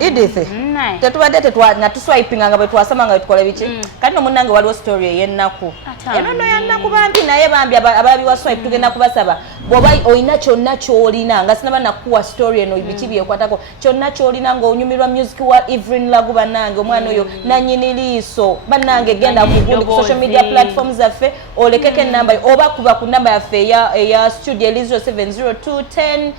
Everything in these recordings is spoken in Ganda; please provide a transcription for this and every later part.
Edith tetubadde natuswipinga nga bwe twasama nga tukola biki kati no munnange waliwo story ey'ennaku eno yannaku bambi naye bambi abalabi wa swipe tugenda kubasaba bw'oba olina kyonna ky'olina nga sinaba nakuwa story eno biki byekwatako kyonna ky'olina ng'onyumirwa music wa Evelyn Lagu bannange omwana oyo nannyini liiso bannange genda kugundi ku social media platforms zaffe olekeko ennamba oba kuba ku namba yaffe eya studio 070210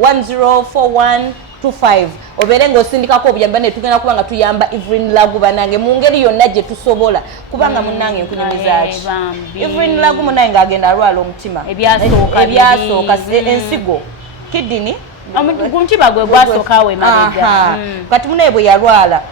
104125 obere ng'osindikako obuyambi ne tugenda kuba nga tuyamba Evelyn Lagu bannange mu ngeri yonna gye tusobola kubanga munnange nkunyumizaaki Evelyn Lagu munnange ng'agenda alwala omutima ebyasooka ensigo kidini omutima gwe gwasooka we mabega kati munaye bwe yalwala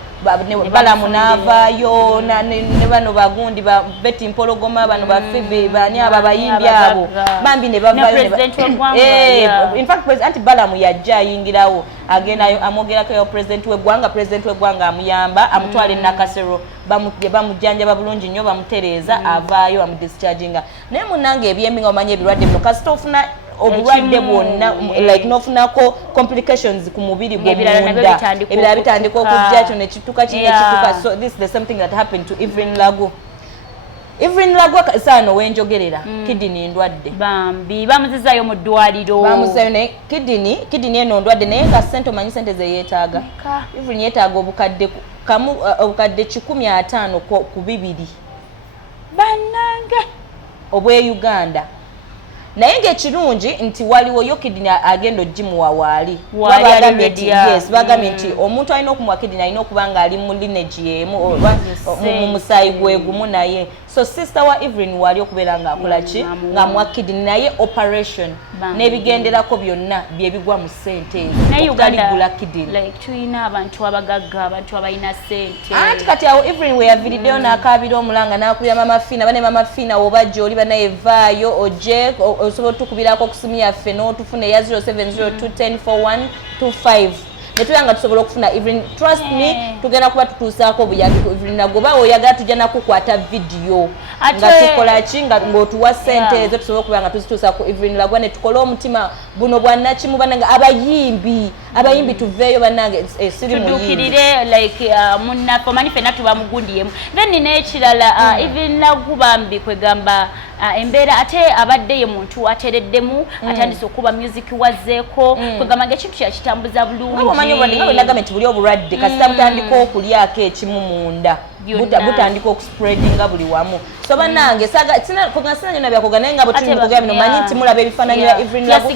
balamu n'avaayo ne bano bagundi ba Betty Mpologoma bano bafebe bani aba bayimbi abo bambi ne bavaayo in fact president balamu yajja ayingirawo agendayo amwogerako yo president w'eggwanga amuyamba amutwala e Nakasero bamujjanjaba bulungi nnyo bamutereeza avaayo amudischarginga naye munnange ebyembi nga omanye ebirwadde bino kasita ofuna obulwadde bwonna like nofunako complications ku mubiri gw'omunda ebirala bitandika okujja kyo nekituka so this is the same thing that happened to Evelyn Lagu saano wenjogerera kidini ndwadde bambi bamuzizayo mu ddwaliro bamuzizayo naye kidini eno ndwadde naye nga sente omanyi sente ze yeetaaga Evelyn yeetaaga obukadde 150 ku bibiri bannange obwe Uganda naye ng'ekirungi nti waliwo yo kidini agenda ogimuwa waali bagambye nti omuntu alina okumuwa kidini alina okuba nga ali mu lineage y'emu mu musaayi gwe gumu naye so sister wa Evelyn wali okubeera ng'akola ki ng'amuwa kidini naye operation n'ebigenderako byonna byebigwa mu ssente okugaligula kidini tulina abantu abagagga abantu abalina ssente anti kati awo Evelyn we yaviriddeyo n'akaabira omulanga n'akubira mama Fiina bane mama Fiina obajja oli banaye vaayo ojje osobola otukubirako okusimu yaffe n'otufuna eya 0702104125 netuyanga tusobola okufuna Evelyn trust me tugenda kuba tutuusaako obuyambi ku Evelyn Lagu oba oyagala tujja nakukwata video nga tukola ki ng'otuwa ssente ezo tusobola okuba nga tuzituusa ku Evelyn Lagu ne tukola omutima buno bwannakimu bannange abayimbi tuveeyo bannange siri tudukirire like munnaffe omanyi ffenna tuba mugundiyemu then n'ekirala Evelyn Lagu bambi kwegamba Embeera ate abadde ye muntu atereddemu atandise okuba music wazzeeko kwegamba ng'ekintu kyakitambuza bulungi nga bwenagamba nti buli obulwadde kasita butandika okulyako ekimu munda butandika okuspreadinga buli wamu so bannange sinanyona byakoga naye nga bwe tuli mukugaa bino manyi nti mulaba ebifaananyi bya Evelyn Lagu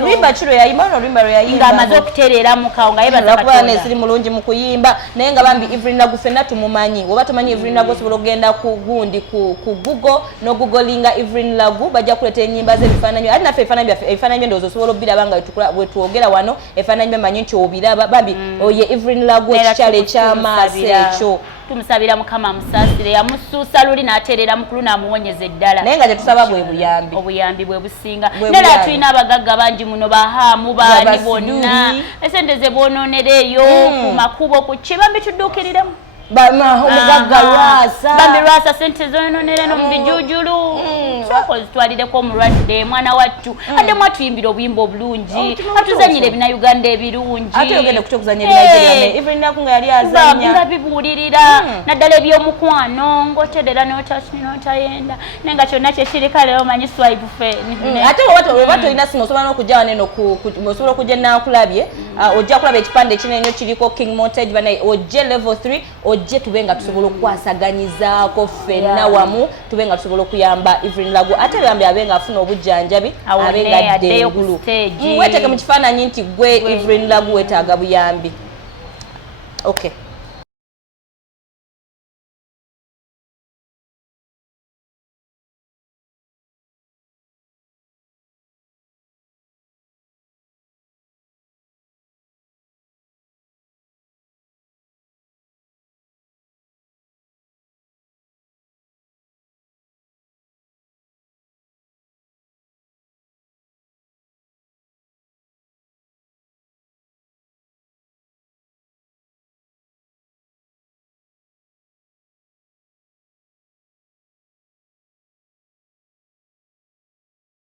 luyimba kiro yayimba ono oluyimba lwe yayimba ng'amaze okutereeramu kawo nga yebazakuba nesiri mulungi mu kuyimba naye nga bambi Evelyn Lagu ffenna tumumanyi oba tumanyi Evelyn Lagu osobola okugenda ku gundi ku Google n'ogugolinga Evelyn Lagu bajja kuleeta ennyimba ze ebifaananyi ate naffe ebifaananyi bye ndowooza osobola obiraba nga bwe twogera wano ebifaananyi bye manyi nti obiraba bambi oye Evelyn Lagu ekikyalo eky'amaaso ekyo tumusabira Mukama amusaasire yamusuusa luli n'ateerera mukulu n'amuwonyeza eddala naye nga tetusaba bwe obuyambi bwe businga nera tulina abagagga bangi muno bahaamu baani bonna esente ze bonoonera eyo ku makubo ku ki bambi tudduukiriremu omugagga lwasa bambi lwasa sente zononera no mubijujulu twalireko omulwadde mwana wattu ate mwatuyimbira obuyimba obulungi atuzanyira ebinayuganda ebirungi ate yogende kuta okuzanyira ebinayuganda Evelyn Lagu nga yali azanya nga bibuulirira naddala ebyomukwano ng'oterera n'otayenda naye nga kyonna kyekirika leero manyi swipe fe ate oba tolina simu osobola n'okujja waneno osobola okujja naakulabye ojja kulaba ekipande kinenyo kiriko King Montage banaye ojje level 3 ojje tube nga tusobola okwasaganyizaako ffenna wamu tube nga tusobola okuyamba Evelyn Lagu ate bambi abe nga afuna obujjanjabi abe nga adde engulu weeteke mu kifaananyi nti gwe Evelyn Lagu weetaaga buyambi okay